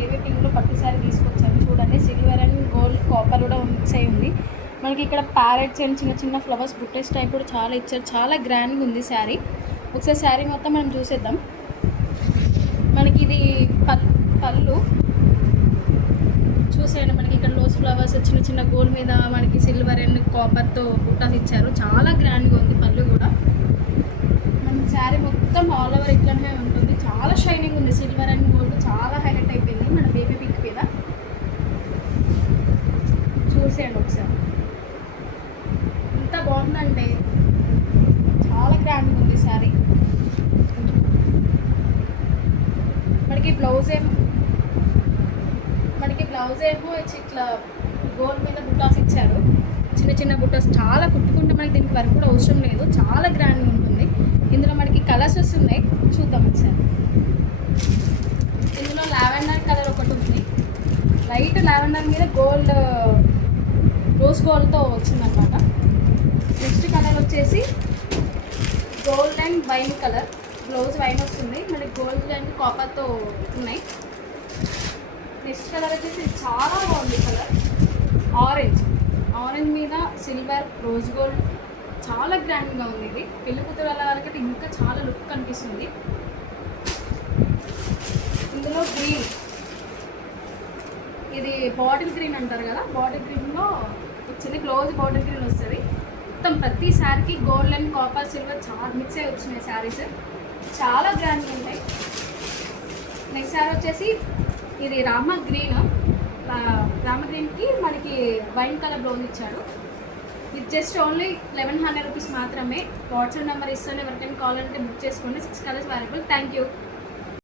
Baby పింక్లో పట్టు శారీ తీసుకొచ్చాను. చూడండి, సిల్వర్ అండ్ గోల్డ్ కాపర్ కూడా మిక్స్ అయి ఉంది. మనకి ఇక్కడ ప్యారెట్స్ అండ్ చిన్న చిన్న ఫ్లవర్స్ బుట్టెస్ టైప్ కూడా చాలా ఇచ్చారు. చాలా గ్రాండ్గా ఉంది శారీ. ఒకసారి శారీ మొత్తం మనం చూసేద్దాం. మనకి ఇది పళ్ళు చూసేయండి. మనకి ఇక్కడ లోస్ ఫ్లవర్స్ చిన్న చిన్న గోల్డ్ మీద మనకి సిల్వర్ అండ్ కాపర్తో బుట్టాస్ ఇచ్చారు. చాలా గ్రాండ్గా ఉంది పళ్ళు కూడా. మన శారీ మొత్తం ఆల్ ఓవర్ ఇట్లనే ఉంటుంది. చాలా షైనింగ్ ఉంది. సిల్వర్ అండ్ గోల్డ్ చాలా హైలైట్ అయిపోయింది మన బేబీ పింక్ మీద. చూసేయండి ఒకసారి, ఎంత బాగుందంటే చాలా గ్రాండ్గా ఉంది శారీ. మనకి బ్లౌజ్ ఏమో ఇట్లా గోల్డ్ మీద బుట్టాస్ ఇచ్చారు. చిన్న చిన్న బుట్టాస్ చాలా కుట్టుకుంటే మనకి దీనికి వర్క్ కూడా అవసరం లేదు. చాలా గ్రాండ్గా ఉంటుంది. ఇందులో మనకి కలర్స్ వస్తున్నాయి, చూద్దాం ఒకసారి. ఇందులో లావెండర్ కలర్ ఒకటి ఉంది. లైట్ లావెండర్ మీద గోల్డ్ రోజ్ గోల్డ్తో వచ్చిందనమాట. నెక్స్ట్ కలర్ వచ్చేసి gold and wine colour. Blouse wine వస్తుంది. మనకి గోల్డ్ అండ్ కాపర్తో ఉన్నాయి. నెక్స్ట్ కలర్ వచ్చేసి చాలా బాగుంది కలర్. ఆరెంజ్ మీద సిల్వర్ రోజ్ గోల్డ్ చాలా గ్రాండ్గా ఉంది. ఇది పెళ్లి కూతురు వాళ్ళకంటే ఇంకా చాలా లుక్ కనిపిస్తుంది. ఇందులో గ్రీన్, ఇది బాటిల్ గ్రీన్ అంటారు కదా, బాటిల్ గ్రీన్లో వచ్చింది. బ్లౌజ్ బాటిల్ గ్రీన్ వస్తుంది. మొత్తం ప్రతి శారీకి గోల్డ్ అండ్ కాపర్ సిల్వర్ చాలా మిక్స్ అయ్యి వచ్చినాయి శారీస్. చాలా గ్రాండ్గా ఉంటాయి. నెక్స్ట్ శారీ వచ్చేసి ఇది రామ గ్రీన్కి మనకి వైన్ కలర్ బ్లౌజ్ ఇచ్చాడు. ఇది జస్ట్ ఓన్లీ 1100 రూపీస్ మాత్రమే. వాట్సాప్ నెంబర్ ఇస్తాను, ఎవరికైనా కాల్ అంటే బుక్ చేసుకోండి. 6 కలర్స్ అవైలబుల్. Thank you.